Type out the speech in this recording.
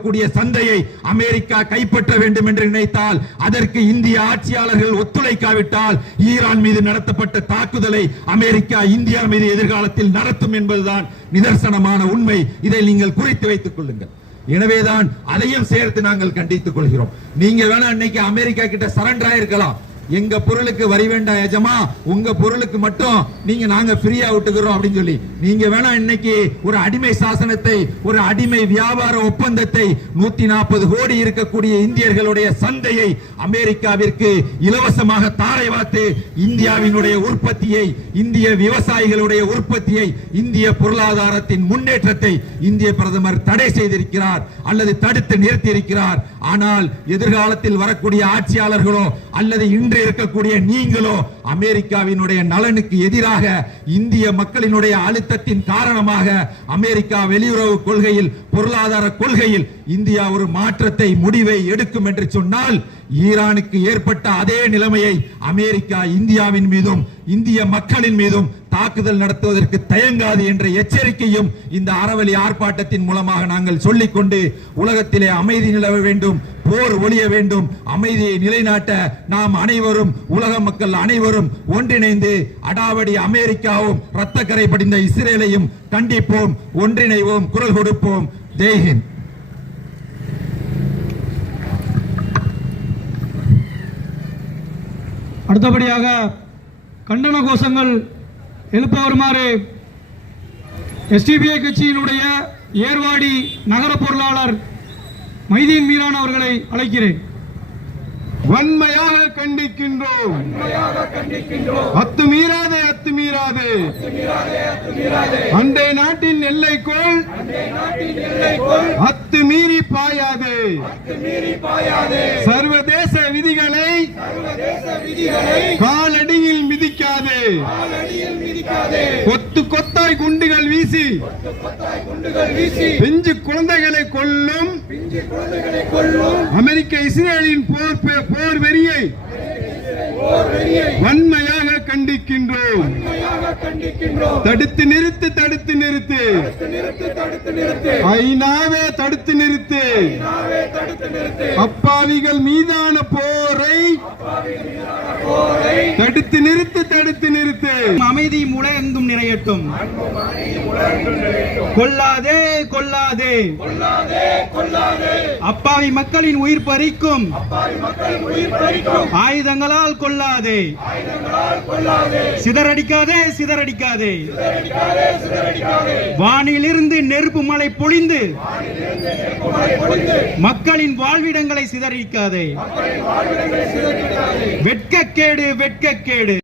இருக்கக்கூடிய சந்தையை அமெரிக்கா கைப்பற்ற வேண்டும் என்று நினைத்தால், அதற்கு இந்திய ஆட்சியாளர்கள் ஒத்துழைக்காவிட்டால் ஈரான் மீது நடத்தப்பட்ட தாக்குதலை அமெரிக்கா இந்தியா மீது எதிர்காலத்தில் நடத்தும் என்பதுதான் நிதர்சனமான உண்மை. இதை நீங்கள் குறித்து வைத்துக் கொள்ளுங்கள். எனவேதான் அதையும் சேர்த்து நாங்கள் கண்டித்துக் கொள்கிறோம். நீங்க வேணா இன்னைக்கு அமெரிக்கா கிட்ட சரண்டர் ஆயிருக்கலாம். எங்க பொருளுக்கு வரி வேண்டாம் எஜமா, உங்க பொருளுக்கு மட்டும் நீங்க நாங்க ஃப்ரீயா விட்டுக்கிறோம் அப்படின்னு சொல்லி நீங்க வேணா இன்னைக்கு ஒரு அடிமை சாசனத்தை, ஒரு அடிமை வியாபார ஒப்பந்தத்தை, 140 கோடி இருக்கக்கூடிய இந்தியர்களுடைய சந்தையை அமெரிக்காவிற்கு இலவசமாக தாரை வார்த்து இந்தியாவினுடைய உற்பத்தியை, இந்திய விவசாயிகளுடைய உற்பத்தியை, இந்திய பொருளாதாரத்தின் முன்னேற்றத்தை இந்திய பிரதமர் தடை செய்திருக்கிறார் அல்லது தடுத்து நிறுத்தி இருக்கிறார். ஆனால் எதிர்காலத்தில் வரக்கூடிய ஆட்சியாளர்களோ அல்லது இன்று இருக்கக்கூடிய நீங்களோ அமெரிக்காவினுடைய நலனுக்கு எதிராக இந்திய மக்களினுடைய அழுத்தத்தின் காரணமாக அமெரிக்கா வெளியுறவு கொள்கையில், பொருளாதார கொள்கையில் இந்தியா ஒரு மாற்றத்தை, முடிவை எடுக்கும் என்று சொன்னால், ஈரானுக்கு ஏற்பட்ட அதே நிலைமையை அமெரிக்கா இந்தியாவின் மீதும் இந்திய மக்களின் மீதும் தாக்குதல் நடத்துவதற்கு தயங்காது என்ற எச்சரிக்கையும் இந்த அறவழி ஆர்ப்பாட்டத்தின் மூலமாக நாங்கள் சொல்லிக்கொண்டு, உலகத்திலே அமைதி நிலவ வேண்டும், போர் ஒழிய வேண்டும், அமைதியை நிலைநாட்ட நாம் அனைவரும், உலக மக்கள் அனைவரும் ஒன்றிணைந்து அடாவடி அமெரிக்காவும் இரத்தக்கரை படிந்த இஸ்ரேலையும் கண்டிப்போம், ஒன்றிணைவோம், குரல் கொடுப்போம். ஜெய்ஹிந்த். அடுத்தபடியாக கண்டன கோஷங்கள் எழுப்ப வருமாறு எஸ்டிபிஐ கட்சியினுடைய ஏர்வாடி நகர பொருளாளர் மைதீன் மீரான் அவர்களை அழைக்கிறேன். வன்மையாக கண்டிக்கின்றோம். அத்துமீறாதே, அத்துமீறாதே. அண்டை நாட்டின் எல்லைக்குள் அத்துமீறி பாயாதே. சர்வதேச விதிகளை காலடியில் மிதிக்காதே. கொத்து கொத்தாய் குண்டுகள் வீசி பிஞ்சு குழந்தைகளை கொல்லும் அமெரிக்க இஸ்ரேலின் போர் வெறியை வன்மையாக கண்டிக்கின்றோம். தடுத்து நிறுத்து, தடுத்து நிறுத்து. ஐநாவே தடுத்து நிறுத்து. அப்பாவிகள் மீதான போரை தடுத்து நிறுத்து, தடுத்து நிறுத்து. அமைதி முளையெங்கும் நிறையட்டும். கொல்லாதே, கொல்லாதே. அப்பாவி மக்களின் உயிர் பறிக்கும் ஆயுதங்களால் கொல்லாதே. சிதறடிக்காதே, சிதறடிக்காதே. வானிலிருந்து நெருப்பு மழை பொழிந்து மக்களின் வாழ்விடங்களை சிதறடிக்காதே. வெட்கக்கேடு, வெட்கக்கேடு.